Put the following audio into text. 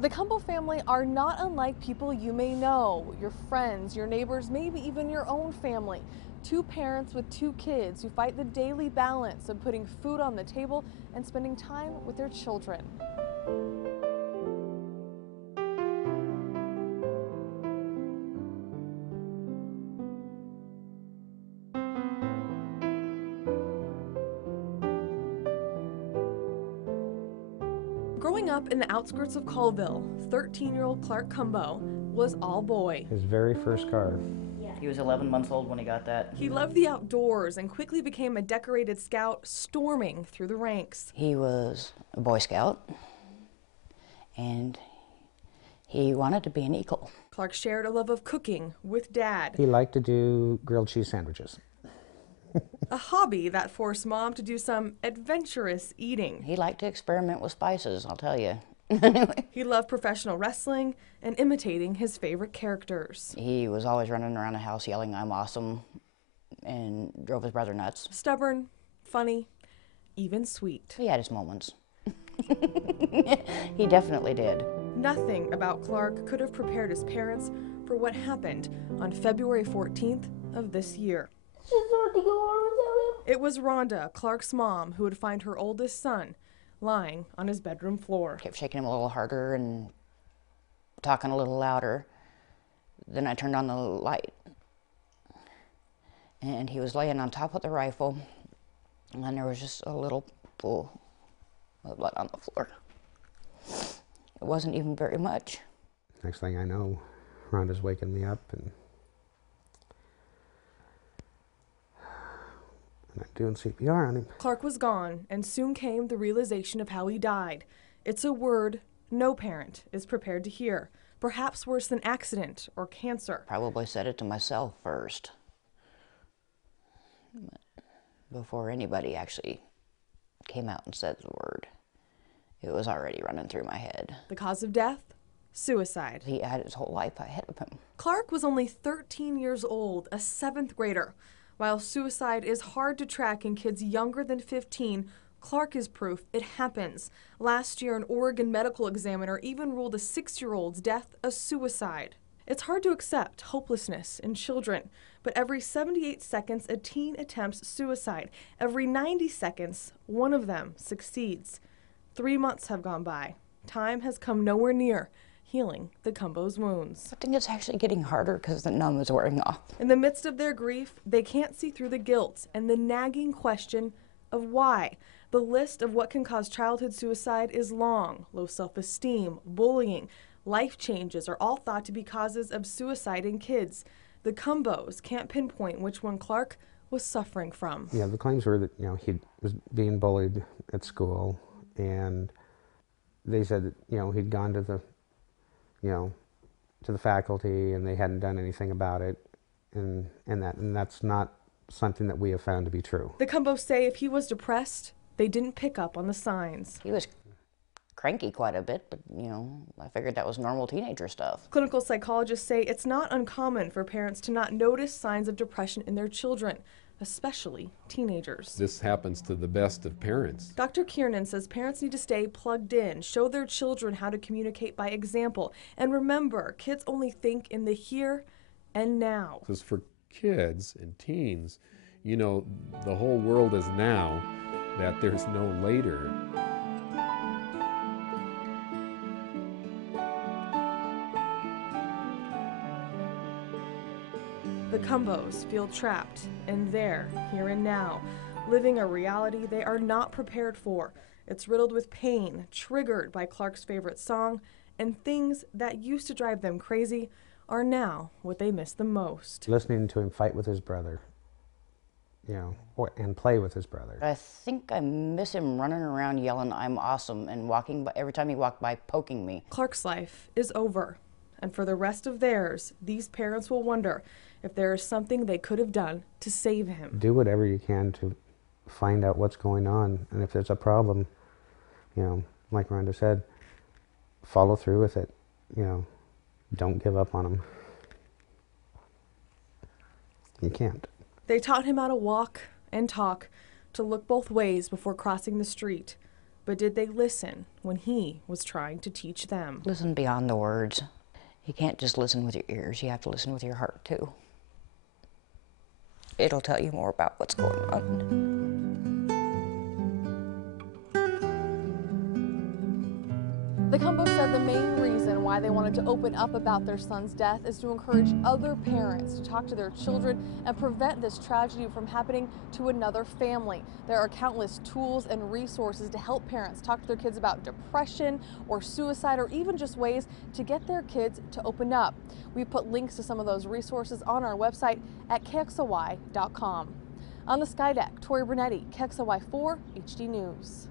The Cumbo family are not unlike people you may know, your friends, your neighbors, maybe even your own family. Two parents with two kids who fight the daily balance of putting food on the table and spending time with their children. Growing up in the outskirts of Colville, 13-year-old Clark Cumbo was all boy. His very first car. He was 11 months old when he got that. He loved the outdoors and quickly became a decorated scout, storming through the ranks. He was a Boy Scout, and he wanted to be an Eagle. Clark shared a love of cooking with Dad, He liked to do grilled cheese sandwiches. a hobby that forced Mom to do some adventurous eating. He liked to experiment with spices, I'll tell you. He loved professional wrestling and imitating his favorite characters. He was always running around the house yelling, "I'm awesome," and drove his brother nuts. Stubborn, funny, even sweet. He had his moments. He definitely did. Nothing about Clark could have prepared his parents for what happened on February 14th of this year. It's hard to go on without him. It was Rhonda, Clark's mom, who would find her oldest son lying on his bedroom floor. Kept shaking him a little harder and talking a little louder. Then I turned on the light, and he was laying on top of the rifle, and then there was just a little pool of blood on the floor. It wasn't even very much. Next thing I know, Rhonda's waking me up and I'm doing CPR on him. Clark was gone, and soon came the realization of how he died. It's a word no parent is prepared to hear, perhaps worse than accident or cancer. Probably said it to myself first, before anybody actually came out and said the word. It was already running through my head. The cause of death? Suicide. He had his whole life ahead of him. Clark was only 13 years old, a 7th grader. While suicide is hard to track in kids younger than 15, Clark is proof it happens. Last year, an Oregon medical examiner even ruled a 6-year-old's death a suicide. It's hard to accept hopelessness in children, but every 78 seconds, a teen attempts suicide. Every 90 seconds, one of them succeeds. 3 months have gone by. Time has come nowhere near healing the Cumbo's wounds. I think it's actually getting harder because the numb is wearing off. In the midst of their grief, they can't see through the guilt and the nagging question of why. The list of what can cause childhood suicide is long. Low self-esteem, bullying, life changes are all thought to be causes of suicide in kids. The Cumbos can't pinpoint which one Clark was suffering from. Yeah, the claims were that, he was being bullied at school, and they said that, he'd gone to the faculty and they hadn't done anything about it, and that's not something that we have found to be true. The Cumbos say if he was depressed, they didn't pick up on the signs. He was cranky quite a bit, but I figured that was normal teenager stuff. Clinical psychologists say it's not uncommon for parents to not notice signs of depression in their children, especially teenagers. This happens to the best of parents. Dr. Kiernan says parents need to stay plugged in, show their children how to communicate by example, and remember, kids only think in the here and now. Because for kids and teens, the whole world is now, that there's no later. The Cumbos feel trapped in their here and now, living a reality they are not prepared for. It's riddled with pain, triggered by Clark's favorite song, and things that used to drive them crazy are now what they miss the most. Listening to him fight with his brother, and play with his brother. I think I miss him running around yelling, "I'm awesome," and walking by, every time he walked by, poking me. Clark's life is over, and for the rest of theirs, these parents will wonder if there is something they could have done to save him. Do whatever you can to find out what's going on, and if there's a problem, like Rhonda said, follow through with it. Don't give up on him. You can't. They taught him how to walk and talk, to look both ways before crossing the street. But did they listen when he was trying to teach them? Listen beyond the words. You can't just listen with your ears, you have to listen with your heart too. It'll tell you more about what's going on. The Cumbo said the main reason why they wanted to open up about their son's death is to encourage other parents to talk to their children and prevent this tragedy from happening to another family. There are countless tools and resources to help parents talk to their kids about depression or suicide, or even just ways to get their kids to open up. We've put links to some of those resources on our website at KXLY.com. On the Sky Deck, Tori Brunetti, KXLY 4 HD News.